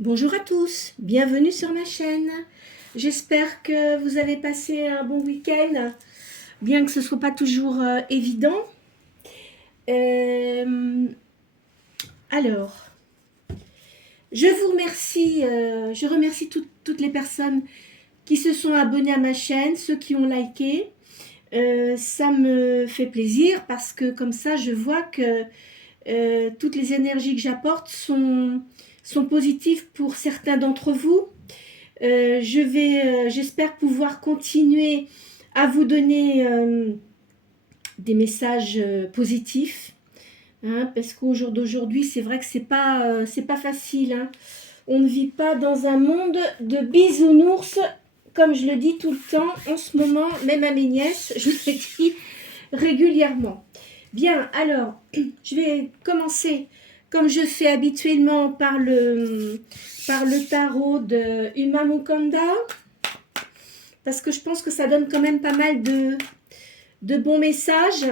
Bonjour à tous, bienvenue sur ma chaîne. J'espère que vous avez passé un bon week-end, bien que ce ne soit pas toujours évident. Alors, je vous remercie, je remercie toutes les personnes qui se sont abonnées à ma chaîne, ceux qui ont liké. Ça me fait plaisir parce que comme ça, je vois que toutes les énergies que j'apporte sont positives pour certains d'entre vous. J'espère pouvoir continuer à vous donner des messages positifs, hein, parce qu'au jour d'aujourd'hui, c'est vrai que c'est pas facile, hein. On ne vit pas dans un monde de bisounours, comme je le dis tout le temps en ce moment, même à mes nièces, je le dis régulièrement. Bien, alors, je vais commencer comme je fais habituellement par le tarot de Uma Mukanda, parce que je pense que ça donne quand même pas mal de bons messages.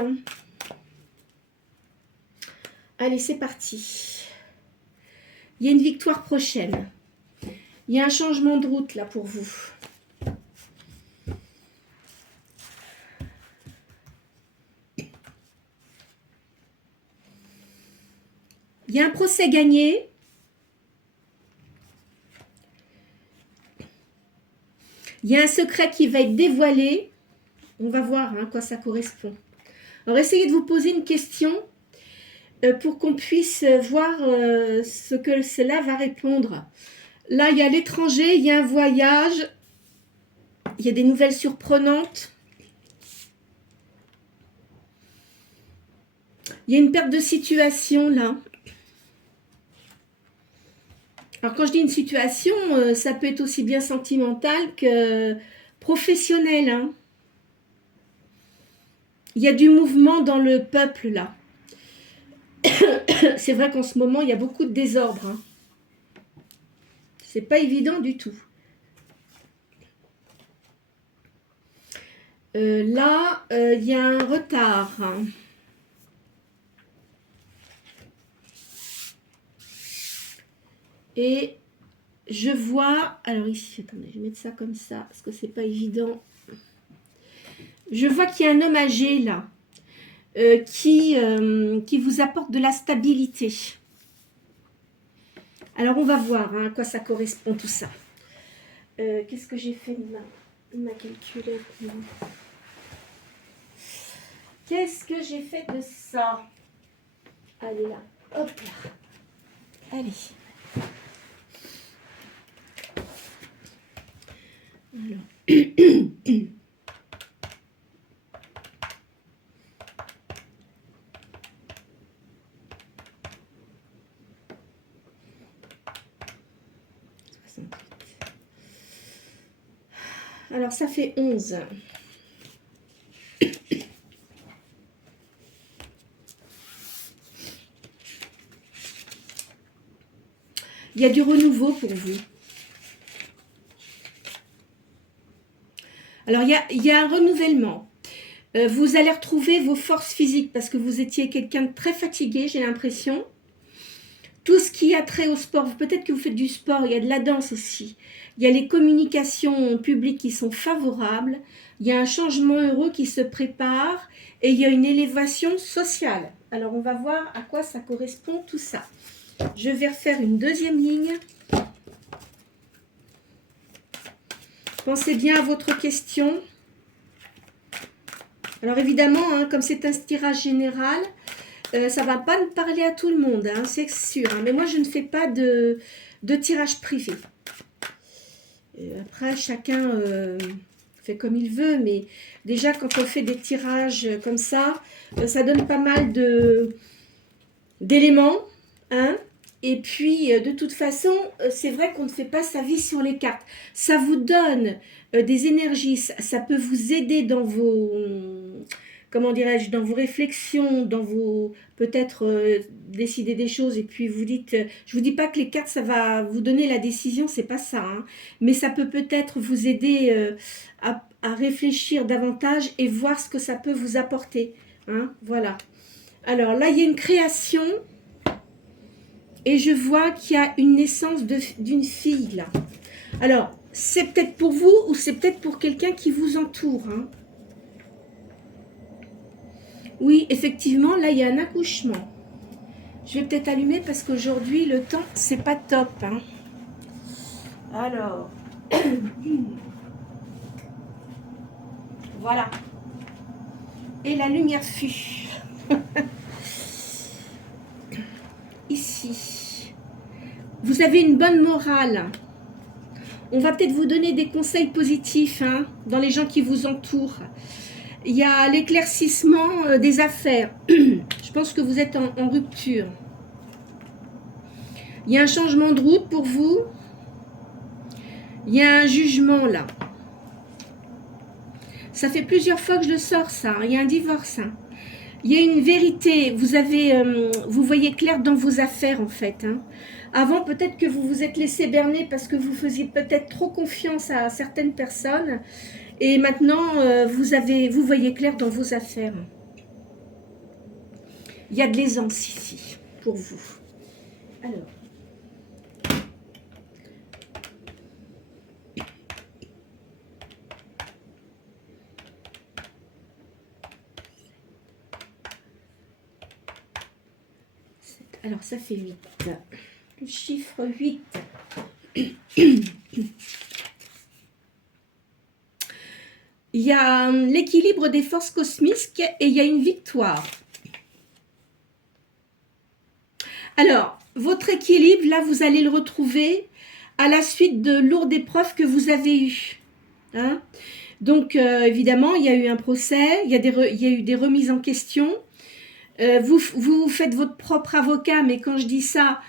Allez, c'est parti. Il y a une victoire prochaine. Il y a un changement de route là pour vous. Il y a un procès gagné. Il y a un secret qui va être dévoilé. On va voir à quoi ça correspond. Alors, essayez de vous poser une question pour qu'on puisse voir ce que cela va répondre. Là, il y a l'étranger, il y a un voyage, il y a des nouvelles surprenantes. Il y a une perte de situation, là. Alors, quand je dis une situation, ça peut être aussi bien sentimental que professionnel, hein. Il y a du mouvement dans le peuple, là. C'est vrai qu'en ce moment, il y a beaucoup de désordre, hein. C'est pas évident du tout. Là, il y a un retard. Et je vois... Alors ici, attendez, je vais mettre ça comme ça, parce que c'est pas évident. Je vois qu'il y a un homme âgé, là, qui vous apporte de la stabilité. Alors, on va voir à quoi ça correspond tout ça. Qu'est-ce que j'ai fait de ma calculette? Qu'est-ce que j'ai fait de ça? Allez là, hop là. Allez. Alors. Alors, ça fait 11. Il y a du renouveau pour vous. Alors, il y a un renouvellement. Vous allez retrouver vos forces physiques parce que vous étiez quelqu'un de très fatigué, j'ai l'impression. Tout ce qui a trait au sport, peut-être que vous faites du sport, il y a de la danse aussi. Il y a les communications publiques qui sont favorables. Il y a un changement heureux qui se prépare et il y a une élévation sociale. Alors, on va voir à quoi ça correspond tout ça. Je vais refaire une deuxième ligne. Pensez bien à votre question. Alors évidemment, hein, comme c'est un tirage général, ça ne va pas parler à tout le monde, hein, c'est sûr. Hein, mais moi, je ne fais pas de tirage privé. Après, chacun fait comme il veut. Mais déjà, quand on fait des tirages comme ça donne pas mal d'éléments, hein. Et puis, de toute façon, c'est vrai qu'on ne fait pas sa vie sur les cartes. Ça vous donne des énergies, ça peut vous aider dans vos, comment dirais-je, dans vos réflexions, dans vos, peut-être décider des choses. Et puis, vous dites, je vous dis pas que les cartes, ça va vous donner la décision, c'est pas ça. Hein, mais ça peut peut-être vous aider à réfléchir davantage et voir ce que ça peut vous apporter. Hein, voilà. Alors là, il y a une création. et je vois qu'il y a une naissance d'une fille là. Alors, c'est peut-être pour vous ou c'est peut-être pour quelqu'un qui vous entoure. Hein. Oui, effectivement, là, il y a un accouchement. Je vais peut-être allumer parce qu'aujourd'hui, le temps, c'est pas top. Hein. Alors, voilà. Et la lumière fut. Ici. Vous avez une bonne morale. On va peut-être vous donner des conseils positifs hein, dans les gens qui vous entourent. Il y a l'éclaircissement des affaires. Je pense que vous êtes en rupture. Il y a un changement de route pour vous. Il y a un jugement là. Ça fait plusieurs fois que je le sors ça. Il y a un divorce. Hein. Il y a une vérité. Vous voyez clair dans vos affaires en fait. Hein. Avant, peut-être que vous vous êtes laissé berner parce que vous faisiez peut-être trop confiance à certaines personnes. Et maintenant, vous voyez clair dans vos affaires. Il y a de l'aisance ici, pour vous. Alors. Alors, ça fait 8. Le chiffre 8. Il y a l'équilibre des forces cosmiques et il y a une victoire. Alors, votre équilibre, là, vous allez le retrouver à la suite de lourdes épreuves que vous avez eues. Hein? Donc, évidemment, il y a eu un procès, il y a eu des remises en question. Vous faites votre propre avocat, mais quand je dis ça,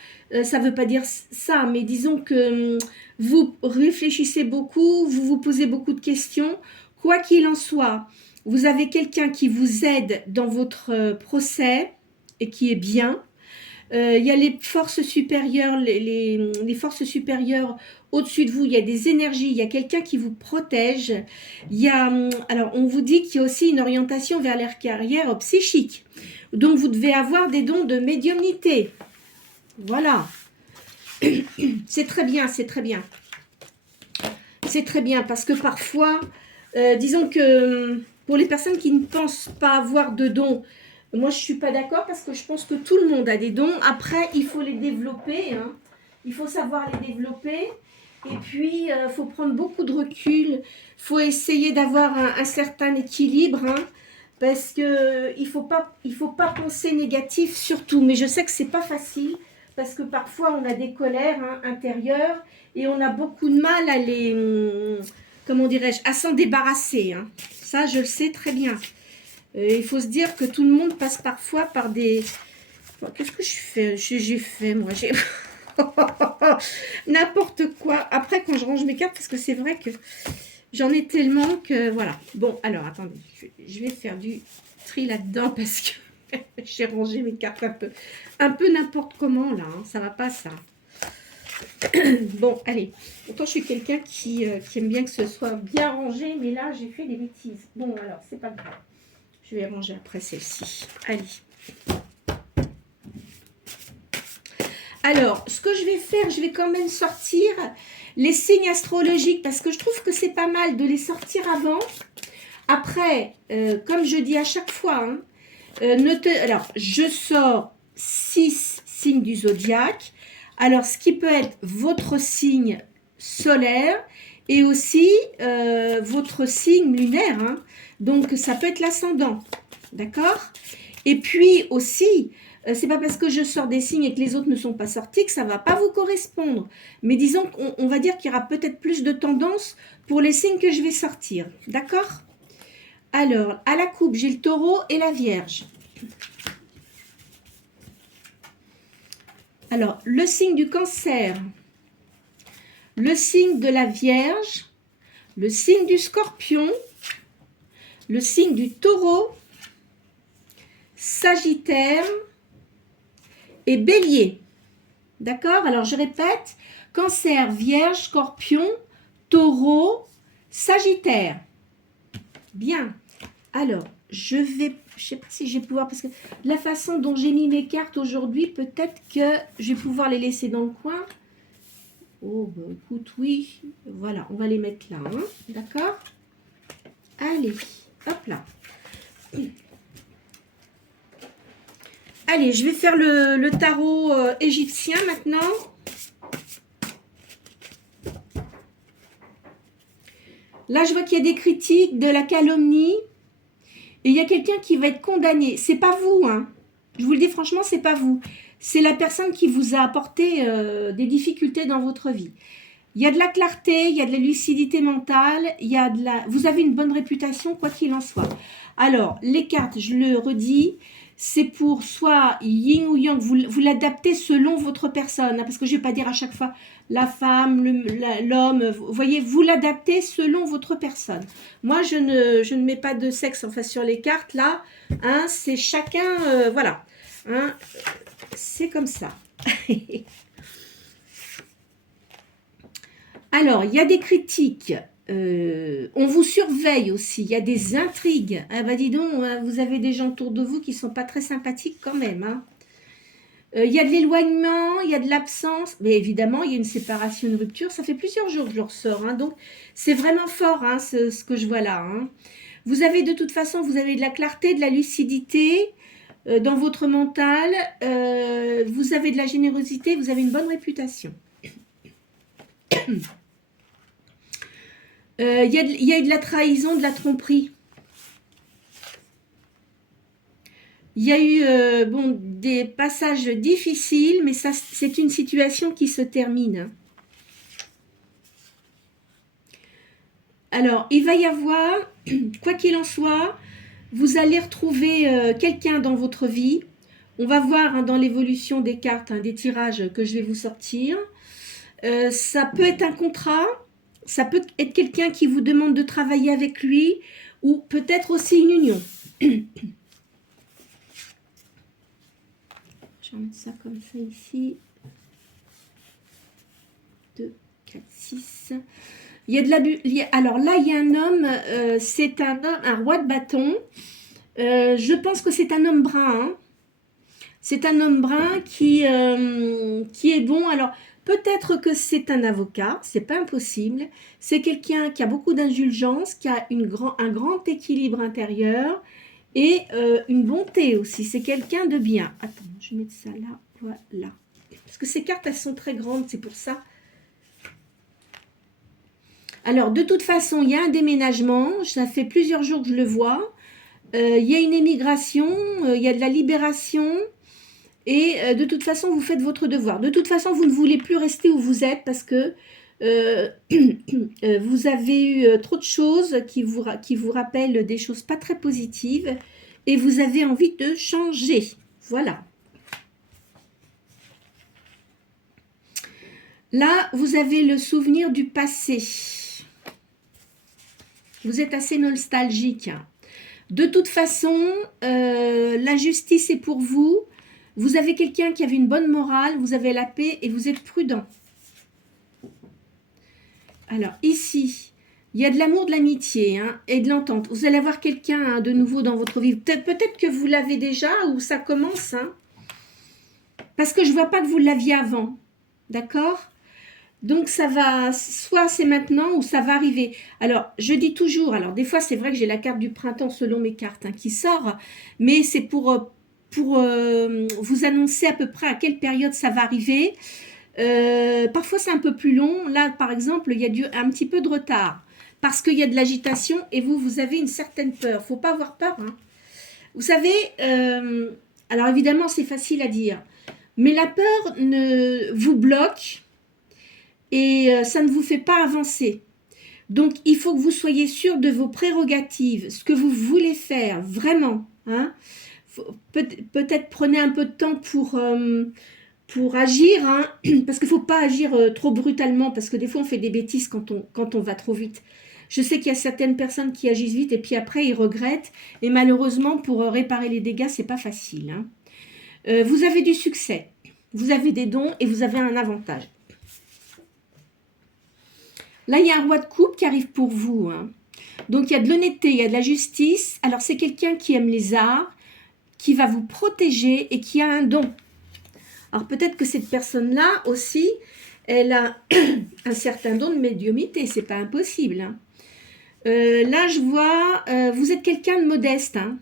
ça ne veut pas dire ça, mais disons que vous réfléchissez beaucoup, vous vous posez beaucoup de questions. Quoi qu'il en soit, vous avez quelqu'un qui vous aide dans votre procès et qui est bien. Il y a les forces supérieures, les forces supérieures au-dessus de vous, il y a des énergies, il y a quelqu'un qui vous protège. Il y a, alors, on vous dit qu'il y a aussi une orientation vers l'air carrière psychique. Donc, vous devez avoir des dons de médiumnité. Voilà. C'est très bien, c'est très bien. C'est très bien parce que parfois, disons que pour les personnes qui ne pensent pas avoir de dons, moi je ne suis pas d'accord parce que je pense que tout le monde a des dons. Après, il faut les développer. Hein. Il faut savoir les développer. Et puis, il faut prendre beaucoup de recul. Il faut essayer d'avoir un certain équilibre. Hein, parce qu'il ne faut pas penser négatif surtout. Mais je sais que ce n'est pas facile. Parce que parfois, on a des colères hein, intérieures. Et on a beaucoup de mal à les... comment dirais-je, à s'en débarrasser. Hein. Ça, je le sais très bien. Il faut se dire que tout le monde passe parfois par des... Qu'est-ce que je fais? J'ai fait, moi. J'ai... N'importe quoi. Après, quand je range mes cartes, parce que c'est vrai que j'en ai tellement que... Voilà. Bon, alors, attendez. Je vais faire du tri là-dedans parce que j'ai rangé mes cartes un peu n'importe comment, là. Hein. Ça va pas, ça. Bon, allez. Pourtant, je suis quelqu'un qui aime bien que ce soit bien rangé, mais là, j'ai fait des bêtises. Bon, alors, c'est pas grave. Je vais ranger après celle-ci. Allez. Alors, ce que je vais faire, je vais quand même sortir les signes astrologiques parce que je trouve que c'est pas mal de les sortir avant. Après, comme je dis à chaque fois, hein, alors, je sors 6 signes du zodiaque. Alors, ce qui peut être votre signe solaire et aussi votre signe lunaire. Hein. Donc, ça peut être l'ascendant. D'accord? Et puis aussi, c'est pas parce que je sors des signes et que les autres ne sont pas sortis que ça ne va pas vous correspondre. Mais disons qu'on va dire qu'il y aura peut-être plus de tendance pour les signes que je vais sortir. D'accord? Alors, à la coupe, j'ai le taureau et la vierge. Alors, le signe du cancer, le signe de la vierge, le signe du scorpion, le signe du taureau, sagittaire et bélier. D'accord? Alors, je répète, cancer, vierge, scorpion, taureau, sagittaire. Bien. Alors, je sais pas si je vais pouvoir, parce que la façon dont j'ai mis mes cartes aujourd'hui, peut-être que je vais pouvoir les laisser dans le coin. Oh, bah, écoute, oui, voilà, on va les mettre là, hein, d'accord? Allez, hop là. Allez, je vais faire le tarot égyptien maintenant. Là, je vois qu'il y a des critiques, de la calomnie. Et il y a quelqu'un qui va être condamné. C'est pas vous, hein. Je vous le dis franchement, c'est pas vous. C'est la personne qui vous a apporté des difficultés dans votre vie. Il y a de la clarté, il y a de la lucidité mentale, vous avez une bonne réputation, quoi qu'il en soit. Alors, les cartes, je le redis, c'est pour soit yin ou yang, vous l'adaptez selon votre personne, hein, parce que je ne vais pas dire à chaque fois la femme, l'homme, vous voyez, vous l'adaptez selon votre personne. Moi, je ne mets pas de sexe enfin, sur les cartes, là, hein, c'est chacun, voilà, hein, c'est comme ça. Alors, il y a des critiques, on vous surveille aussi, il y a des intrigues. Ah bah dis donc, vous avez des gens autour de vous qui ne sont pas très sympathiques quand même. Hein. Il y a de l'éloignement, il y a de l'absence, mais évidemment, il y a une séparation, une rupture. Ça fait plusieurs jours que je le ressors, hein, donc c'est vraiment fort hein, ce que je vois là. Hein. Vous avez de toute façon, vous avez de la clarté, de la lucidité dans votre mental, vous avez de la générosité, vous avez une bonne réputation. Il y a eu de la trahison, de la tromperie. Il y a eu bon, des passages difficiles, mais ça, c'est une situation qui se termine. Alors, il va y avoir, quoi qu'il en soit, vous allez retrouver quelqu'un dans votre vie. On va voir hein, dans l'évolution des cartes, hein, des tirages que je vais vous sortir. Ça peut être un contrat, ça peut être quelqu'un qui vous demande de travailler avec lui, ou peut-être aussi une union. Je vais mettre ça comme ça ici. 2, 4, 6. Il y a de la... Alors là, il y a un homme, c'est un homme, un roi de bâton. Je pense que c'est un homme brun. Hein. C'est un homme brun qui est bon. Alors, peut-être que c'est un avocat, c'est pas impossible. C'est quelqu'un qui a beaucoup d'indulgence, qui a un grand équilibre intérieur et une bonté aussi. C'est quelqu'un de bien. Attends, je vais mettre ça là, voilà. Parce que ces cartes, elles sont très grandes, c'est pour ça. Alors, de toute façon, il y a un déménagement. Ça fait plusieurs jours que je le vois. Il y a une émigration, il y a de la libération. Et de toute façon, vous faites votre devoir. De toute façon, vous ne voulez plus rester où vous êtes parce que vous avez eu trop de choses qui vous rappellent des choses pas très positives et vous avez envie de changer. Voilà. Là, vous avez le souvenir du passé. Vous êtes assez nostalgique. De toute façon, la justice est pour vous. Vous avez quelqu'un qui avait une bonne morale, vous avez la paix et vous êtes prudent. Alors ici, il y a de l'amour, de l'amitié hein, et de l'entente. Vous allez avoir quelqu'un hein, de nouveau dans votre vie. Peut-être que vous l'avez déjà ou ça commence. Hein, parce que je ne vois pas que vous l'aviez avant. D'accord ? Donc ça va, soit c'est maintenant ou ça va arriver. Alors je dis toujours, alors des fois c'est vrai que j'ai la carte du printemps selon mes cartes hein, qui sort, mais c'est pour vous annoncer à peu près à quelle période ça va arriver. Parfois c'est un peu plus long. Là par exemple il y a un petit peu de retard parce qu'il y a de l'agitation et vous avez une certaine peur. Faut pas avoir peur. Hein. Vous savez, alors évidemment c'est facile à dire, mais la peur vous bloque. Et ça ne vous fait pas avancer. Donc, il faut que vous soyez sûr de vos prérogatives, ce que vous voulez faire, vraiment. Hein. Peut-être prenez un peu de temps pour agir, hein, parce qu'il ne faut pas agir trop brutalement, parce que des fois, on fait des bêtises quand on va trop vite. Je sais qu'il y a certaines personnes qui agissent vite et puis après, ils regrettent. Et malheureusement, pour réparer les dégâts, ce n'est pas facile. Hein. Vous avez du succès, vous avez des dons et vous avez un avantage. Là, il y a un roi de coupe qui arrive pour vous. Hein. Donc, il y a de l'honnêteté, il y a de la justice. Alors, c'est quelqu'un qui aime les arts, qui va vous protéger et qui a un don. Alors, peut-être que cette personne-là aussi, elle a un certain don de médiumnité. C'est pas impossible. Hein. Là, je vois, vous êtes quelqu'un de modeste, hein.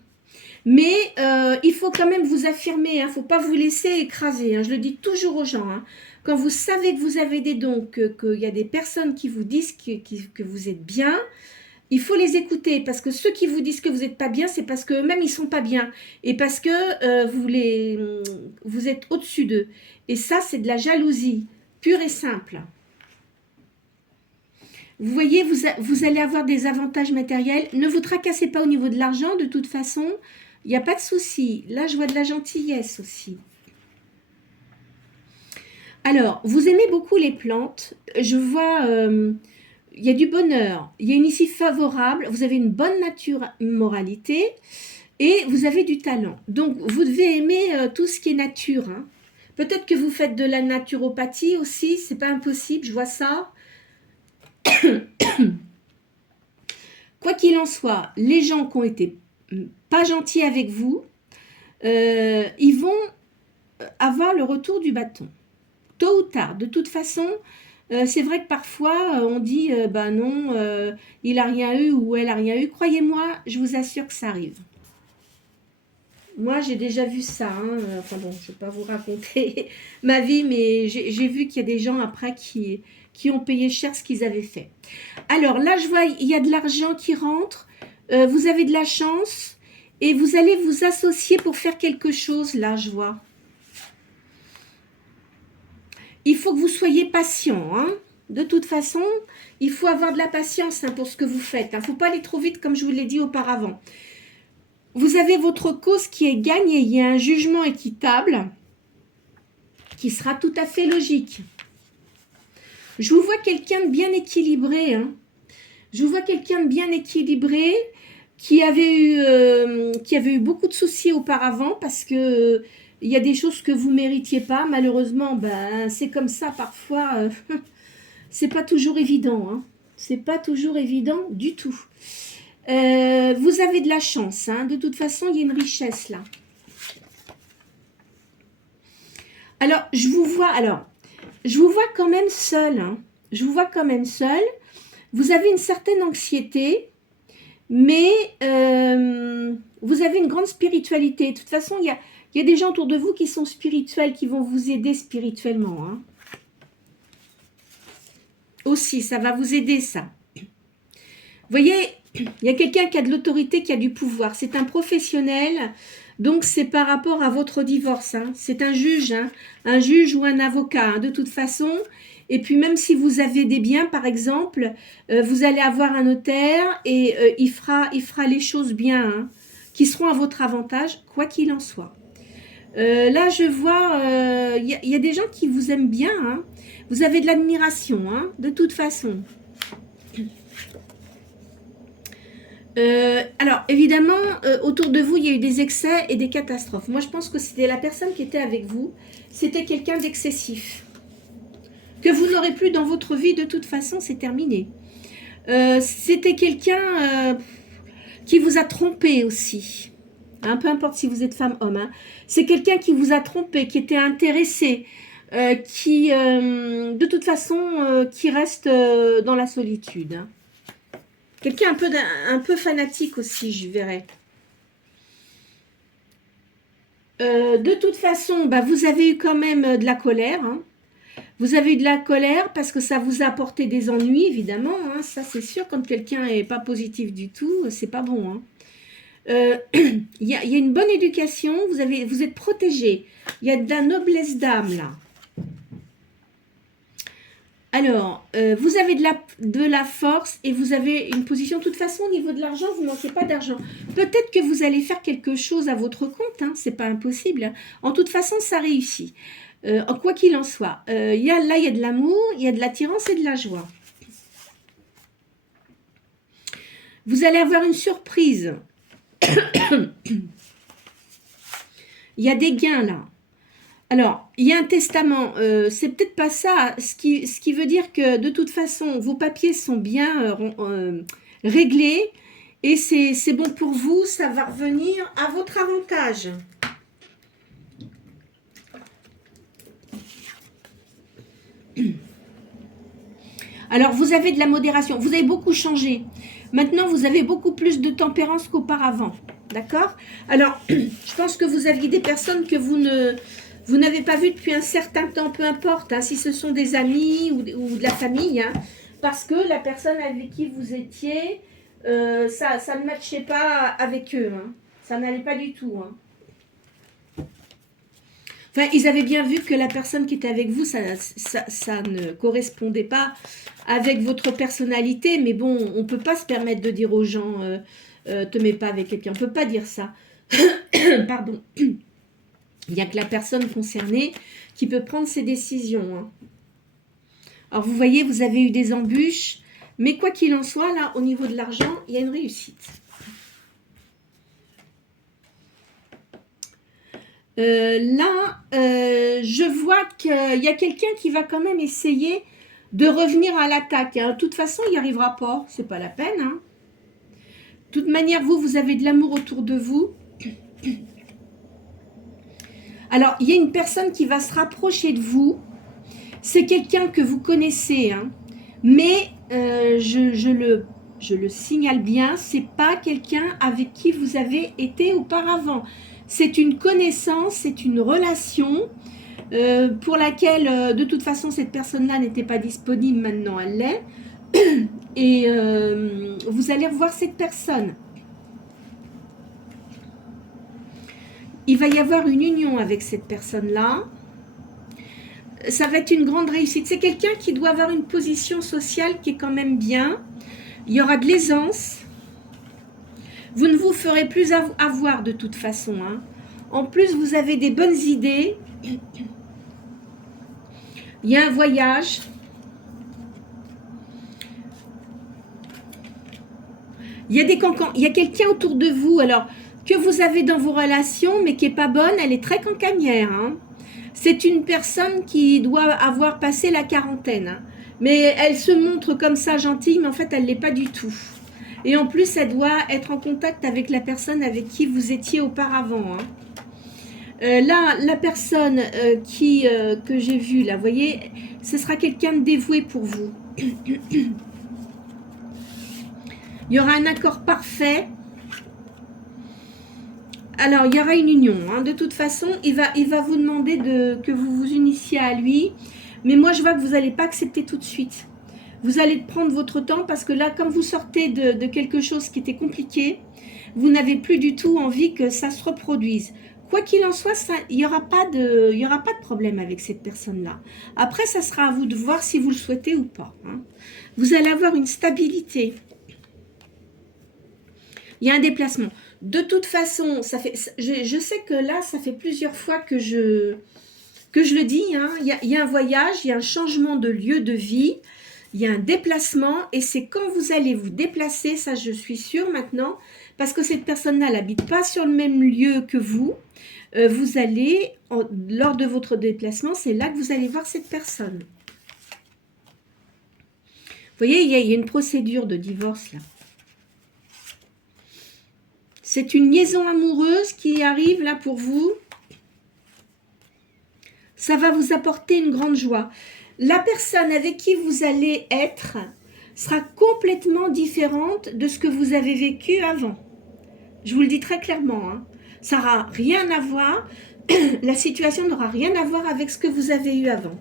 Mais il faut quand même vous affirmer, il ne faut pas vous laisser écraser. Hein. Je le dis toujours aux gens. Hein. Quand vous savez que vous avez des dons, qu'il y a des personnes qui vous disent que vous êtes bien, il faut les écouter. Parce que ceux qui vous disent que vous n'êtes pas bien, c'est parce qu'eux-mêmes, ils ne sont pas bien. Et parce que vous êtes au-dessus d'eux. Et ça, c'est de la jalousie, pure et simple. Vous voyez, vous allez avoir des avantages matériels. Ne vous tracassez pas au niveau de l'argent, de toute façon. Il n'y a pas de souci. Là, je vois de la gentillesse aussi. Alors, vous aimez beaucoup les plantes. Je vois, il y a du bonheur. Il y a une issue favorable. Vous avez une bonne moralité et vous avez du talent. Donc, vous devez aimer tout ce qui est nature. Hein. Peut-être que vous faites de la naturopathie aussi. C'est pas impossible, je vois ça. Quoi qu'il en soit, les gens qui ont été pas gentils avec vous, ils vont avoir le retour du bâton. Tôt ou tard. De toute façon, c'est vrai que parfois, on dit, bah non, il a rien eu ou elle a rien eu. Croyez-moi, je vous assure que ça arrive. Moi, j'ai déjà vu ça. Hein. Enfin bon, je ne vais pas vous raconter ma vie, mais j'ai vu qu'il y a des gens après qui ont payé cher ce qu'ils avaient fait. Alors là, je vois, il y a de l'argent qui rentre. Vous avez de la chance et vous allez vous associer pour faire quelque chose, là, je vois. Il faut que vous soyez patient. Hein. De toute façon, il faut avoir de la patience hein, pour ce que vous faites. Il ne faut pas aller trop vite, comme je vous l'ai dit auparavant. Vous avez votre cause qui est gagnée. Il y a un jugement équitable qui sera tout à fait logique. Je vous vois quelqu'un de bien équilibré. Hein. Je vous vois quelqu'un de bien équilibré qui avait eu beaucoup de soucis auparavant parce que il y a des choses que vous méritiez pas. Malheureusement, ben, c'est comme ça parfois. C'est pas toujours évident. Hein. C'est pas toujours évident du tout. Vous avez de la chance. Hein. De toute façon, il y a une richesse là. Alors, je vous vois quand même seul. Hein. Je vous vois quand même seul. Vous avez une certaine anxiété, mais vous avez une grande spiritualité. De toute façon, il y a des gens autour de vous qui sont spirituels, qui vont vous aider spirituellement. Hein. Aussi, ça va vous aider, ça. Vous voyez, il y a quelqu'un qui a de l'autorité, qui a du pouvoir. C'est un professionnel, donc c'est par rapport à votre divorce. Hein. C'est un juge ou un avocat, hein, de toute façon. Et puis même si vous avez des biens, par exemple, vous allez avoir un notaire et il fera les choses bien, hein, qui seront à votre avantage, quoi qu'il en soit. Là, je vois, il y a des gens qui vous aiment bien. Hein. Vous avez de l'admiration, hein, de toute façon. Alors, évidemment, autour de vous, il y a eu des excès et des catastrophes. Moi, je pense que c'était la personne qui était avec vous. C'était quelqu'un d'excessif. Que vous n'aurez plus dans votre vie, de toute façon, c'est terminé. C'était quelqu'un qui vous a trompé aussi. Hein, peu importe si vous êtes femme, homme. Hein. C'est quelqu'un qui vous a trompé, qui était intéressé, qui, de toute façon, qui reste dans la solitude. Hein. Quelqu'un un peu fanatique aussi, je verrais. De toute façon, bah, vous avez eu quand même de la colère. Hein. Vous avez eu de la colère parce que ça vous a apporté des ennuis, évidemment. Hein. Ça, c'est sûr, quand quelqu'un n'est pas positif du tout, c'est pas bon. Hein. Il y a une bonne éducation, vous êtes protégé. Il y a de la noblesse d'âme, là. Alors, vous avez de la force et vous avez une position. De toute façon, au niveau de l'argent, vous ne manquez pas d'argent. Peut-être que vous allez faire quelque chose à votre compte, hein, c'est pas impossible. Hein. En toute façon, ça réussit. Quoi qu'il en soit. Là, il y a de l'amour, il y a de l'attirance et de la joie. Vous allez avoir une surprise. Il y a des gains, là. Alors, il y a un testament, c'est peut-être pas ça, ce qui veut dire que de toute façon, vos papiers sont bien réglé et c'est bon pour vous, ça va revenir à votre avantage. Alors, vous avez de la modération, vous avez beaucoup changé. Maintenant, vous avez beaucoup plus de tempérance qu'auparavant. D'accord? Alors, je pense que vous aviez des personnes que vous n'avez pas vues depuis un certain temps, peu importe, hein, si ce sont des amis ou de la famille, hein, parce que la personne avec qui vous étiez, ça ne matchait pas avec eux. Hein. Ça n'allait pas du tout. Hein. Enfin, ils avaient bien vu que la personne qui était avec vous, ça ne correspondait pas avec votre personnalité. Mais bon, on ne peut pas se permettre de dire aux gens, te mets pas avec quelqu'un. On ne peut pas dire ça. Pardon. Il n'y a que la personne concernée qui peut prendre ses décisions. Hein. Alors, vous voyez, vous avez eu des embûches. Mais quoi qu'il en soit, là, au niveau de l'argent, il y a une réussite. Je vois qu'il y a quelqu'un qui va quand même essayer de revenir à l'attaque. Hein. De toute façon, il n'y arrivera pas. C'est pas la peine. Hein. De toute manière, vous avez de l'amour autour de vous. Alors, il y a une personne qui va se rapprocher de vous. C'est quelqu'un que vous connaissez. Hein. Mais je le signale bien, c'est pas quelqu'un avec qui vous avez été auparavant. C'est une connaissance, c'est une relation pour laquelle, de toute façon, cette personne-là n'était pas disponible, maintenant elle l'est. Et vous allez revoir cette personne. Il va y avoir une union avec cette personne-là. Ça va être une grande réussite. C'est quelqu'un qui doit avoir une position sociale qui est quand même bien. Il y aura de l'aisance. Vous ne vous ferez plus avoir de toute façon. Hein. En plus, vous avez des bonnes idées. Il y a un voyage. Il y a des cancans. Il y a quelqu'un autour de vous, alors, que vous avez dans vos relations, mais qui n'est pas bonne. Elle est très cancanière. Hein. C'est une personne qui doit avoir passé la quarantaine. Hein. Mais elle se montre comme ça gentille, mais en fait, elle ne l'est pas du tout. Et en plus, elle doit être en contact avec la personne avec qui vous étiez auparavant. Hein. Là, la personne que j'ai vue, là, vous voyez, ce sera quelqu'un de dévoué pour vous. Il y aura un accord parfait. Alors, il y aura une union. Hein. De toute façon, il va vous demander que vous vous unissiez à lui. Mais moi, je vois que vous n'allez pas accepter tout de suite. Vous allez prendre votre temps parce que là, comme vous sortez de quelque chose qui était compliqué, vous n'avez plus du tout envie que ça se reproduise. Quoi qu'il en soit, il n'y aura pas de problème avec cette personne-là. Après, ça sera à vous de voir si vous le souhaitez ou pas. Hein. Vous allez avoir une stabilité. Il y a un déplacement. De toute façon, je sais que là, ça fait plusieurs fois que je le dis. Hein. Il y a un voyage, il y a un changement de lieu de vie. Il y a un déplacement et c'est quand vous allez vous déplacer, ça je suis sûre maintenant, parce que cette personne-là n'habite pas sur le même lieu que vous. Vous allez, lors de votre déplacement, c'est là que vous allez voir cette personne. Vous voyez, il y a une procédure de divorce là. C'est une liaison amoureuse qui arrive là pour vous. Ça va vous apporter une grande joie. La personne avec qui vous allez être sera complètement différente de ce que vous avez vécu avant. Je vous le dis très clairement. Hein. Ça n'aura rien à voir. La situation n'aura rien à voir avec ce que vous avez eu avant.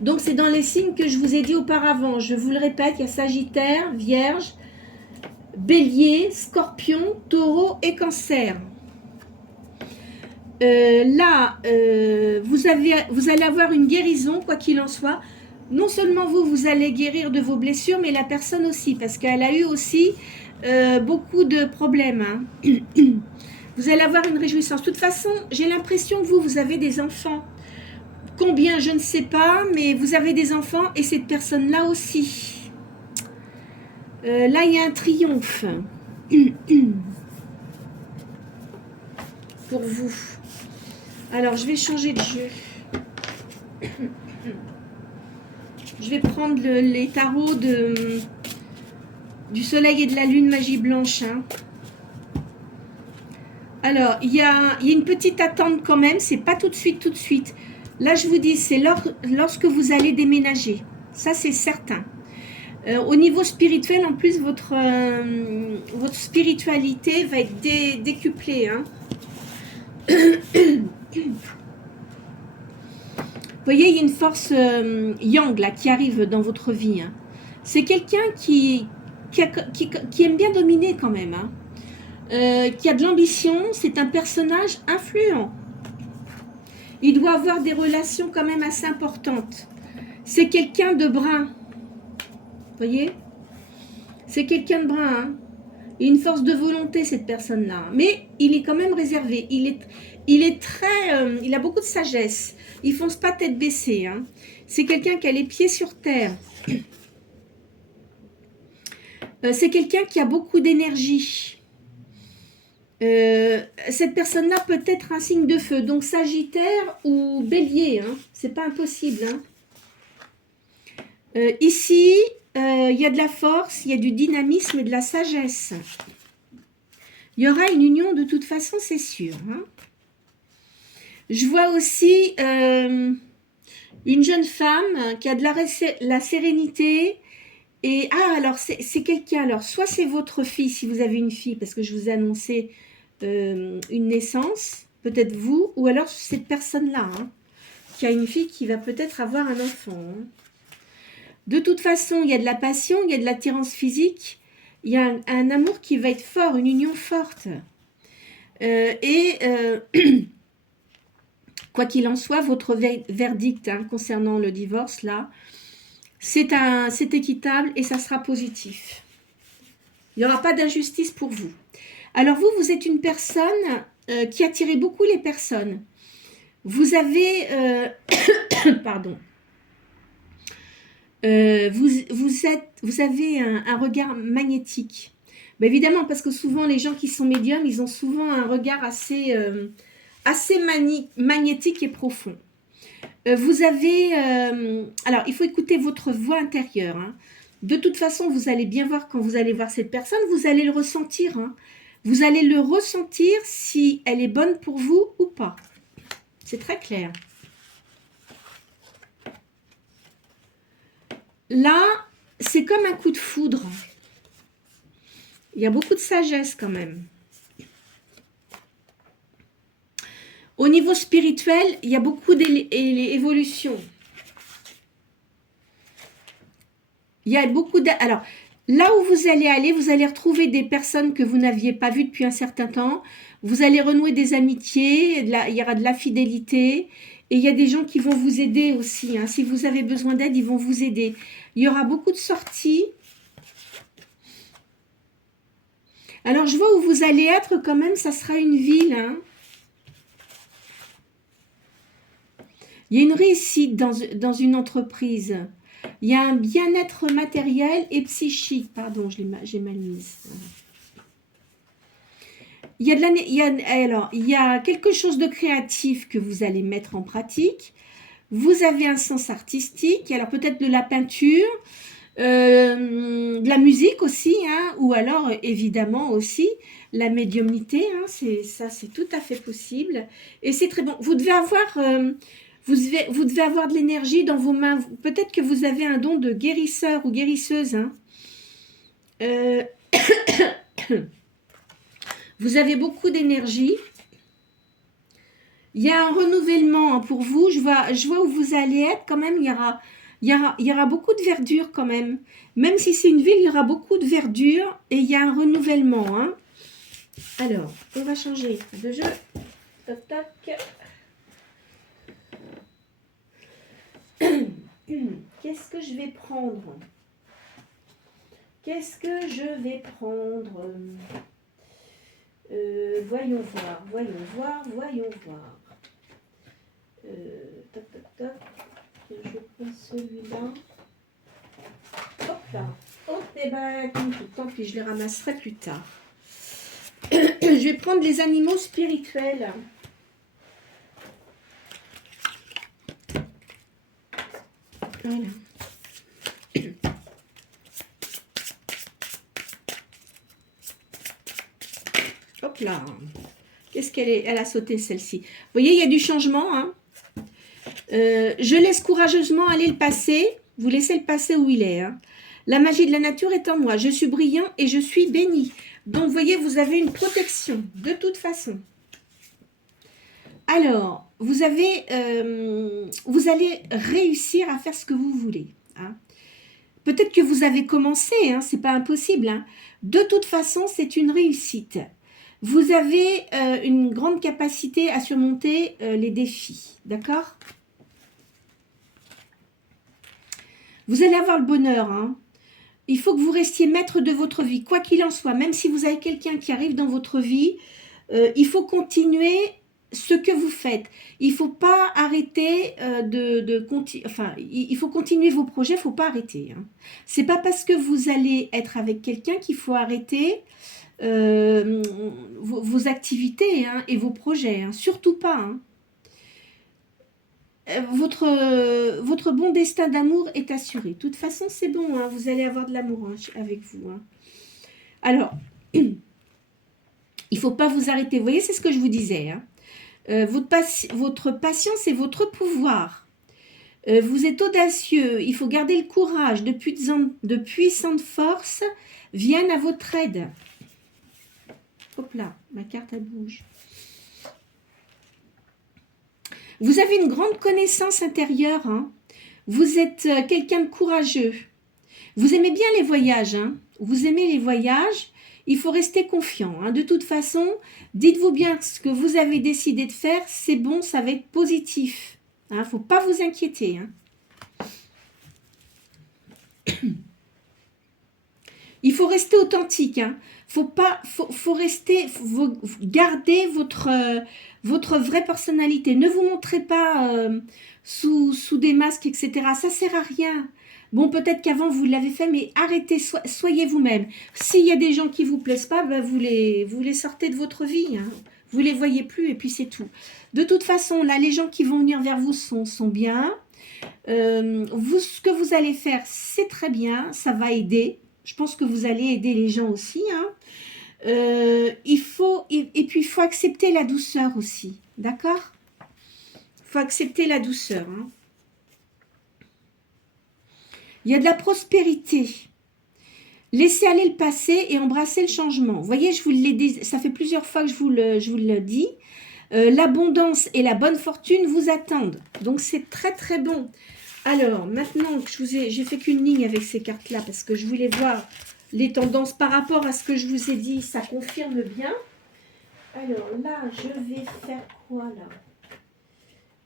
Donc, c'est dans les signes que je vous ai dit auparavant. Je vous le répète, il y a Sagittaire, Vierge, Bélier, Scorpion, Taureau et Cancer. Vous allez avoir une guérison, quoi qu'il en soit. Non seulement vous allez guérir de vos blessures, mais la personne aussi, parce qu'elle a eu aussi beaucoup de problèmes. Hein. Vous allez avoir une réjouissance. De toute façon, j'ai l'impression que vous avez des enfants. Combien, je ne sais pas, mais vous avez des enfants et cette personne-là aussi. Là, il y a un triomphe pour vous. Alors, je vais changer de jeu. Je vais prendre les tarots de Du soleil et de la lune, magie blanche. Hein. Alors, il y a une petite attente quand même. C'est pas tout de suite, tout de suite. Là, je vous dis, c'est lorsque vous allez déménager. Ça, c'est certain. Au niveau spirituel, en plus, votre spiritualité va être décuplée. Hein. Vous voyez, il y a une force yang là, qui arrive dans votre vie. Hein. C'est quelqu'un qui aime bien dominer quand même. Hein. Qui a de l'ambition, c'est un personnage influent. Il doit avoir des relations quand même assez importantes. C'est quelqu'un de brun. Vous voyez? C'est quelqu'un de brun. Hein. Il a une force de volonté, cette personne-là. Mais il est quand même réservé. Il est très... il a beaucoup de sagesse. Il fonce pas tête baissée. Hein. C'est quelqu'un qui a les pieds sur terre. C'est quelqu'un qui a beaucoup d'énergie. Cette personne-là peut être un signe de feu. Donc Sagittaire ou Bélier. Hein. C'est pas impossible. Hein. Ici, il y a de la force, il y a du dynamisme et de la sagesse. Il y aura une union de toute façon, c'est sûr. Hein. Je vois aussi une jeune femme qui a de la sérénité. Et alors c'est quelqu'un, alors soit c'est votre fille, si vous avez une fille, parce que je vous ai annoncé une naissance, peut-être vous, ou alors cette personne-là, hein, qui a une fille qui va peut-être avoir un enfant. Hein. De toute façon, il y a de la passion, il y a de l'attirance physique, il y a un amour qui va être fort, une union forte. Quoi qu'il en soit, votre verdict hein, concernant le divorce, là, c'est équitable et ça sera positif. Il n'y aura pas d'injustice pour vous. Alors vous êtes une personne qui attirez beaucoup les personnes. Vous avez... pardon. Vous avez un regard magnétique. Ben évidemment, parce que souvent, les gens qui sont médiums, ils ont souvent un regard assez magnétique et profond. Vous avez... alors, il faut écouter votre voix intérieure. Hein. De toute façon, vous allez bien voir quand vous allez voir cette personne, vous allez le ressentir. Hein. Vous allez le ressentir si elle est bonne pour vous ou pas. C'est très clair. Là, c'est comme un coup de foudre. Il y a beaucoup de sagesse quand même. Au niveau spirituel, il y a beaucoup d'évolutions. Il y a beaucoup de... Alors, là où vous allez aller, vous allez retrouver des personnes que vous n'aviez pas vues depuis un certain temps. Vous allez renouer des amitiés, il y aura de la fidélité. Et il y a des gens qui vont vous aider aussi. Hein. Si vous avez besoin d'aide, ils vont vous aider. Il y aura beaucoup de sorties. Alors, je vois où vous allez être quand même, ça sera une ville. Hein. Il y a une réussite dans une entreprise. Il y a un bien-être matériel et psychique. Pardon, j'ai mal mise. Il y a quelque chose de créatif que vous allez mettre en pratique. Vous avez un sens artistique. Alors peut-être de la peinture, de la musique aussi, hein, ou alors évidemment aussi la médiumnité. Hein, c'est tout à fait possible. Et c'est très bon. Vous devez avoir... vous devez avoir de l'énergie dans vos mains. Peut-être que vous avez un don de guérisseur ou guérisseuse. Hein. Vous avez beaucoup d'énergie. Il y a un renouvellement pour vous. Je vois où vous allez être quand même. Il y aura beaucoup de verdure quand même. Même si c'est une ville, il y aura beaucoup de verdure et il y a un renouvellement. Hein. Alors, on va changer de jeu. Tac, tac. Qu'est-ce que je vais prendre? Qu'est-ce que je vais prendre? Voyons voir. Tac, tac, tac. Je prends celui-là. Hop là. Hop, et ben, tant pis, je les ramasserai plus tard. Je vais prendre les animaux spirituels. Voilà. là. Qu'est-ce qu'elle est? Elle a sauté celle-ci. Vous voyez, il y a du changement. Hein. Je laisse courageusement aller le passé. Vous laissez le passé où il est. Hein. La magie de la nature est en moi. Je suis brillant et je suis béni. Donc, vous voyez, vous avez une protection, de toute façon. Alors, vous allez réussir à faire ce que vous voulez. Hein. Peut-être que vous avez commencé, hein, c'est pas impossible. Hein. De toute façon, c'est une réussite. Vous avez une grande capacité à surmonter les défis. D'accord? Vous allez avoir le bonheur. Hein. Il faut que vous restiez maître de votre vie, quoi qu'il en soit. Même si vous avez quelqu'un qui arrive dans votre vie, il faut continuer ce que vous faites. Il ne faut pas arrêter il faut continuer vos projets, il ne faut pas arrêter. Hein. Ce n'est pas parce que vous allez être avec quelqu'un qu'il faut arrêter vos activités hein, et vos projets. Hein. Surtout pas. Hein. Votre bon destin d'amour est assuré. De toute façon, c'est bon, hein, vous allez avoir de l'amour hein, avec vous. Hein. Alors, il ne faut pas vous arrêter. Vous voyez, c'est ce que je vous disais. Hein. Votre patience est votre pouvoir. Vous êtes audacieux. Il faut garder le courage. De puissantes forces viennent à votre aide. Hop là, ma carte, elle bouge. Vous avez une grande connaissance intérieure. Hein. Vous êtes quelqu'un de courageux. Vous aimez bien les voyages. Hein. Vous aimez les voyages. Il faut rester confiant. Hein. De toute façon, dites-vous bien que ce que vous avez décidé de faire, c'est bon, ça va être positif. Il ne faut pas vous inquiéter. Hein. Il faut rester authentique. Hein. Faut garder votre vraie personnalité. Ne vous montrez pas sous des masques, etc. Ça ne sert à rien. Bon, peut-être qu'avant, vous l'avez fait, mais arrêtez, soyez vous-même. S'il y a des gens qui ne vous plaisent pas, ben vous les sortez de votre vie. Hein. Vous ne les voyez plus et puis c'est tout. De toute façon, là, les gens qui vont venir vers vous sont bien. Ce que vous allez faire, c'est très bien. Ça va aider. Je pense que vous allez aider les gens aussi. Hein. Et puis, il faut accepter la douceur aussi. D'accord? Il faut accepter la douceur. Hein. Il y a de la prospérité. Laissez aller le passé et embrassez le changement. Vous voyez, je vous l'ai dit, ça fait plusieurs fois que je vous le dis. L'abondance et la bonne fortune vous attendent. Donc, c'est très, très bon. Alors, maintenant que j'ai fait qu'une ligne avec ces cartes-là parce que je voulais voir les tendances par rapport à ce que je vous ai dit. Ça confirme bien. Alors, là, je vais faire quoi, là?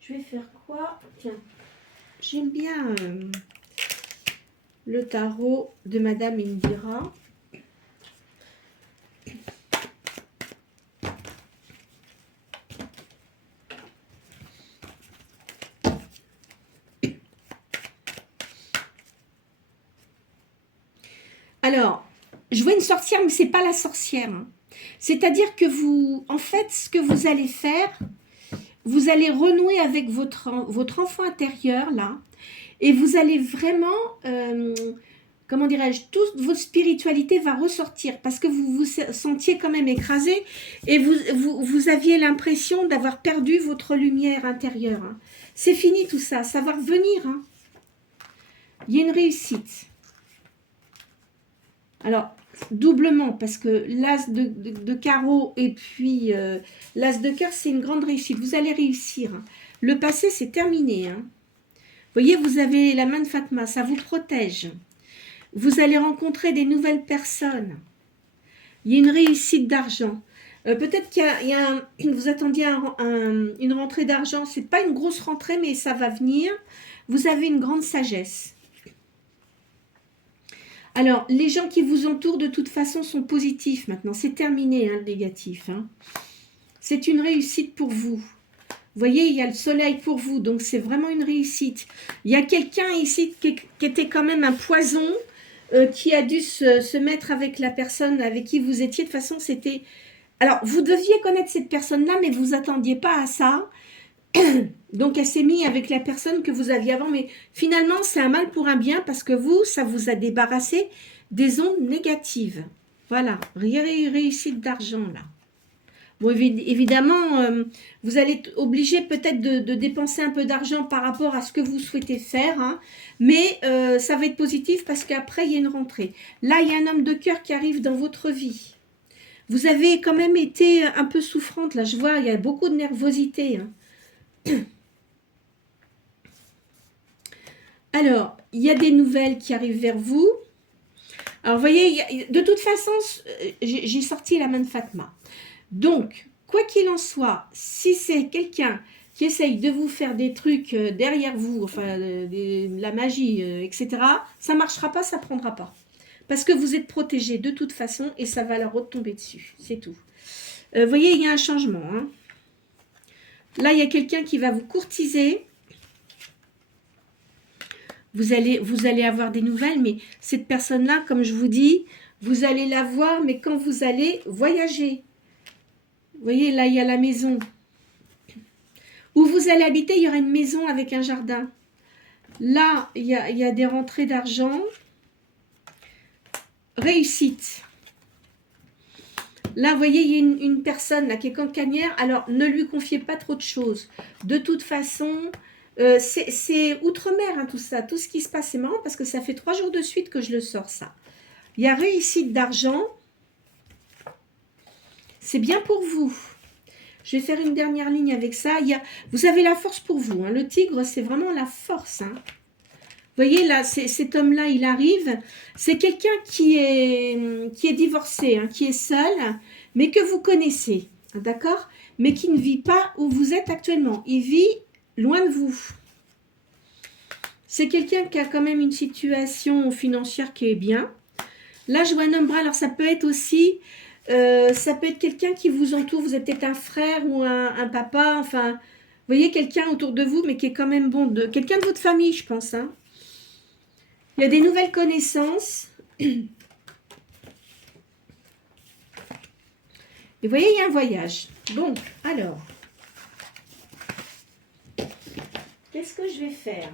Je vais faire quoi? Tiens, j'aime bien... le tarot de Madame Indira. Alors, je vois une sorcière, mais ce n'est pas la sorcière. Hein. C'est-à-dire que vous, en fait, ce que vous allez faire, vous allez renouer avec votre enfant intérieur, là, et vous allez vraiment, comment dirais-je, toute votre spiritualité va ressortir parce que vous vous sentiez quand même écrasé et vous aviez l'impression d'avoir perdu votre lumière intérieure. Hein. C'est fini tout ça, ça va revenir. Hein. Il y a une réussite. Alors, doublement, parce que l'as de carreau et puis l'as de cœur, c'est une grande réussite. Vous allez réussir. Hein. Le passé, c'est terminé. Hein. Vous voyez, vous avez la main de Fatma, ça vous protège. Vous allez rencontrer des nouvelles personnes. Il y a une réussite d'argent. Peut-être qu'il y a vous attendiez une rentrée d'argent. Ce n'est pas une grosse rentrée, mais ça va venir. Vous avez une grande sagesse. Alors, les gens qui vous entourent, de toute façon, sont positifs maintenant. C'est terminé, hein, le négatif. Hein. C'est une réussite pour vous. Vous voyez, il y a le soleil pour vous, donc c'est vraiment une réussite. Il y a quelqu'un ici qui était quand même un poison, qui a dû se mettre avec la personne avec qui vous étiez. De toute façon, c'était... Alors, vous deviez connaître cette personne-là, mais vous attendiez pas à ça. Donc, elle s'est mise avec la personne que vous aviez avant. Mais finalement, c'est un mal pour un bien parce que vous, ça vous a débarrassé des ondes négatives. Voilà, réussite d'argent, là. Bon, évidemment, vous allez être obligé peut-être de dépenser un peu d'argent par rapport à ce que vous souhaitez faire, hein, mais ça va être positif parce qu'après, il y a une rentrée. Là, il y a un homme de cœur qui arrive dans votre vie. Vous avez quand même été un peu souffrante, là, je vois, il y a beaucoup de nervosité. Hein. Alors, il y a des nouvelles qui arrivent vers vous. Alors, vous voyez, de toute façon, j'ai sorti la main de Fatma. Donc, quoi qu'il en soit, si c'est quelqu'un qui essaye de vous faire des trucs derrière vous, enfin, la magie, etc., ça ne marchera pas, ça ne prendra pas. Parce que vous êtes protégé de toute façon et ça va leur retomber dessus, c'est tout. Vous voyez, il y a un changement. Hein. Là, il y a quelqu'un qui va vous courtiser. Vous allez avoir des nouvelles, mais cette personne-là, comme je vous dis, vous allez la voir, mais quand vous allez voyager. Vous voyez, là, il y a la maison. Où vous allez habiter, il y aura une maison avec un jardin. Là, il y a des rentrées d'argent. Réussite. Là, vous voyez, il y a une personne là, qui est cancanière. Alors, ne lui confiez pas trop de choses. De toute façon, c'est outre-mer, hein, tout ça. Tout ce qui se passe, c'est marrant parce que ça fait 3 jours de suite que je le sors, ça. Il y a réussite d'argent. C'est bien pour vous. Je vais faire une dernière ligne avec ça. Vous avez la force pour vous. Hein. Le tigre, c'est vraiment la force. Hein. Vous voyez, là, cet homme-là, il arrive. C'est quelqu'un qui est divorcé, hein, qui est seul, mais que vous connaissez, d'accord? Mais qui ne vit pas où vous êtes actuellement. Il vit loin de vous. C'est quelqu'un qui a quand même une situation financière qui est bien. Là, je vois un homme bras. Alors, ça peut être aussi... ça peut être quelqu'un qui vous entoure. Vous êtes peut-être un frère ou un papa. Enfin, vous voyez, quelqu'un autour de vous, mais qui est quand même bon. Quelqu'un de votre famille, je pense, hein. Il y a des nouvelles connaissances. Et vous voyez, il y a un voyage. Bon, alors. Qu'est-ce que je vais faire?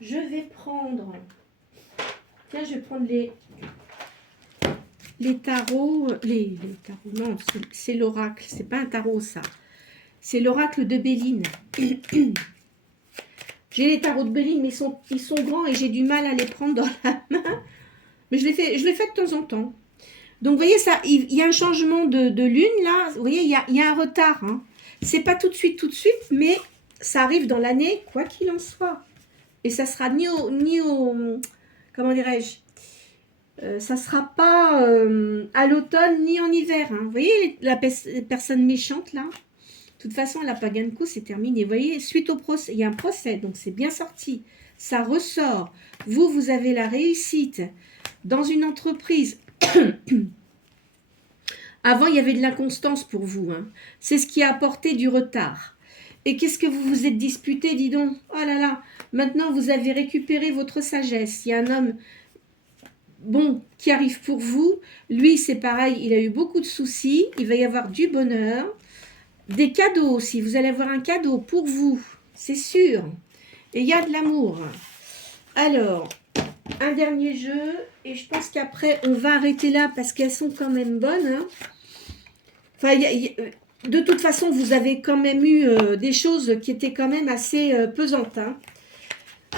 Je vais prendre... Tiens, je vais prendre les tarots. Les tarots, non, c'est l'oracle. C'est pas un tarot, ça. C'est l'oracle de Béline. J'ai les tarots de Béline, mais ils sont grands et j'ai du mal à les prendre dans la main. Mais je les fais de temps en temps. Donc, vous voyez, ça, il y a un changement de lune, là. Vous voyez, il y a un retard. Hein. C'est pas tout de suite, mais ça arrive dans l'année, quoi qu'il en soit. Et ça sera ni au comment dirais-je, ça sera pas à l'automne ni en hiver. Hein. Vous voyez, la personne méchante, là. De toute façon, elle n'a pas gain de coup, c'est terminé. Vous voyez, suite au procès, il y a un procès, donc c'est bien sorti. Ça ressort. Vous avez la réussite dans une entreprise. Avant, il y avait de l'inconstance pour vous. Hein. C'est ce qui a apporté du retard. Et qu'est-ce que vous vous êtes disputé, dis donc? Oh là là, maintenant vous avez récupéré votre sagesse. Il y a un homme, bon, qui arrive pour vous. Lui, c'est pareil, il a eu beaucoup de soucis. Il va y avoir du bonheur. Des cadeaux aussi. Vous allez avoir un cadeau pour vous, c'est sûr. Et il y a de l'amour. Alors, un dernier jeu. Et je pense qu'après, on va arrêter là parce qu'elles sont quand même bonnes. Hein. Enfin, de toute façon, vous avez quand même eu des choses qui étaient quand même assez pesantes. Hein.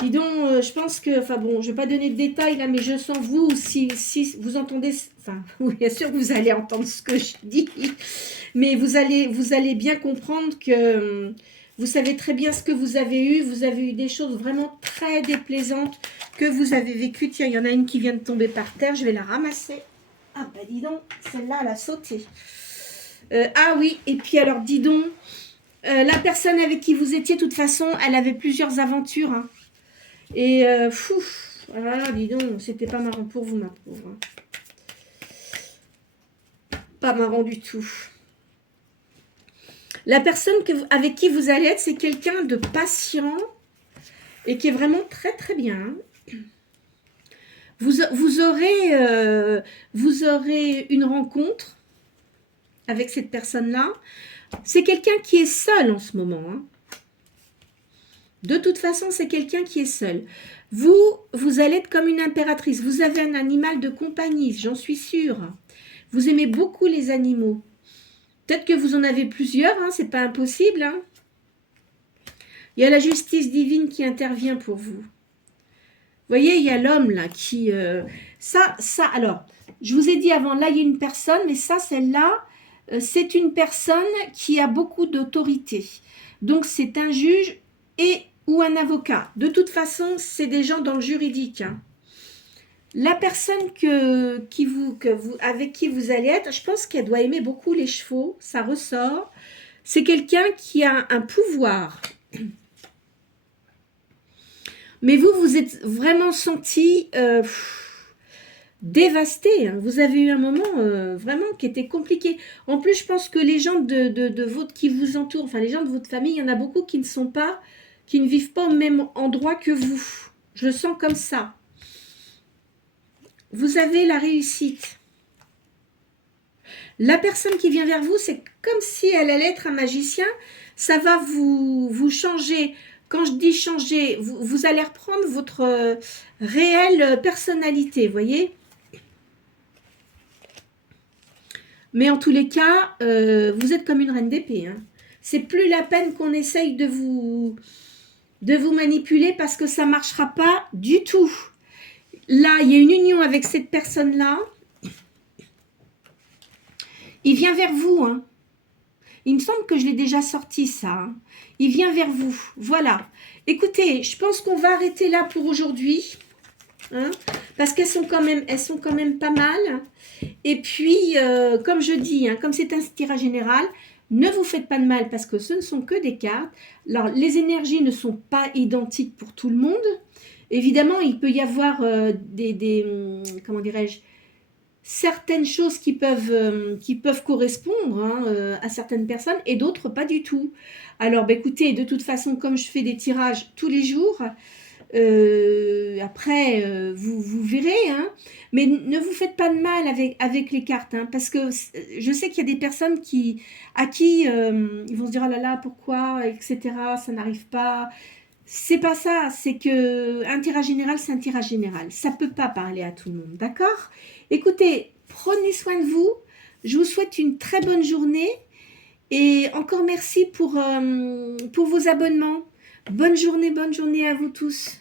Dis donc, je pense que... Enfin bon, je ne vais pas donner de détails là, mais je sens vous, si vous entendez... Enfin, oui, bien sûr, vous allez entendre ce que je dis. Mais vous allez bien comprendre que vous savez très bien ce que vous avez eu. Vous avez eu des choses vraiment très déplaisantes que vous avez vécues. Tiens, il y en a une qui vient de tomber par terre. Je vais la ramasser. Ah bah dis donc, celle-là, elle a sauté. Ah oui, et puis alors dis donc, la personne avec qui vous étiez, de toute façon, elle avait plusieurs aventures. Hein. Et fou, voilà, dis donc, c'était pas marrant pour vous, ma pauvre. Hein. Pas marrant du tout. La personne avec qui vous allez être, c'est quelqu'un de patient et qui est vraiment très très bien. Vous aurez une rencontre avec cette personne-là. C'est quelqu'un qui est seul en ce moment. Hein. De toute façon, c'est quelqu'un qui est seul. Vous allez être comme une impératrice. Vous avez un animal de compagnie, j'en suis sûre. Vous aimez beaucoup les animaux. Peut-être que vous en avez plusieurs, hein, c'est pas impossible. Hein. Il y a la justice divine qui intervient pour vous. Vous voyez, il y a l'homme là qui... alors, je vous ai dit avant, là, il y a une personne, mais ça, celle-là, c'est une personne qui a beaucoup d'autorité. Donc, c'est un juge et ou un avocat. De toute façon, c'est des gens dans le juridique. Hein. La personne avec qui vous allez être, je pense qu'elle doit aimer beaucoup les chevaux, ça ressort. C'est quelqu'un qui a un pouvoir. Mais vous, vous êtes vraiment senti dévasté. Hein. Vous avez eu un moment vraiment qui était compliqué. En plus, je pense que les gens qui vous entourent, enfin les gens de votre famille, il y en a beaucoup qui ne vivent pas au même endroit que vous. Je le sens comme ça. Vous avez la réussite. La personne qui vient vers vous, c'est comme si elle allait être un magicien. Ça va vous changer. Quand je dis changer, vous allez reprendre votre réelle personnalité, vous voyez. Mais en tous les cas, vous êtes comme une reine d'épée. Hein. C'est plus la peine qu'on essaye de vous manipuler parce que ça ne marchera pas du tout. Là, il y a une union avec cette personne-là. Il vient vers vous. Hein. Il me semble que je l'ai déjà sorti, ça. Hein. Il vient vers vous. Voilà. Écoutez, je pense qu'on va arrêter là pour aujourd'hui. Hein, parce qu'elles sont quand même pas mal. Et puis, comme je dis, hein, comme c'est un tirage général, ne vous faites pas de mal parce que ce ne sont que des cartes. Alors, les énergies ne sont pas identiques pour tout le monde. Évidemment, il peut y avoir comment dirais-je, certaines choses qui peuvent correspondre hein, à certaines personnes et d'autres pas du tout. Alors, écoutez, de toute façon, comme je fais des tirages tous les jours, après, vous verrez, hein, mais ne vous faites pas de mal avec les cartes, hein, parce que je sais qu'il y a des personnes à qui ils vont se dire, oh là là, pourquoi, etc., ça n'arrive pas. C'est pas ça, c'est que un tirage général, c'est un tirage général. Ça peut pas parler à tout le monde, d'accord? Écoutez, prenez soin de vous. Je vous souhaite une très bonne journée et encore merci pour vos abonnements. Bonne journée à vous tous.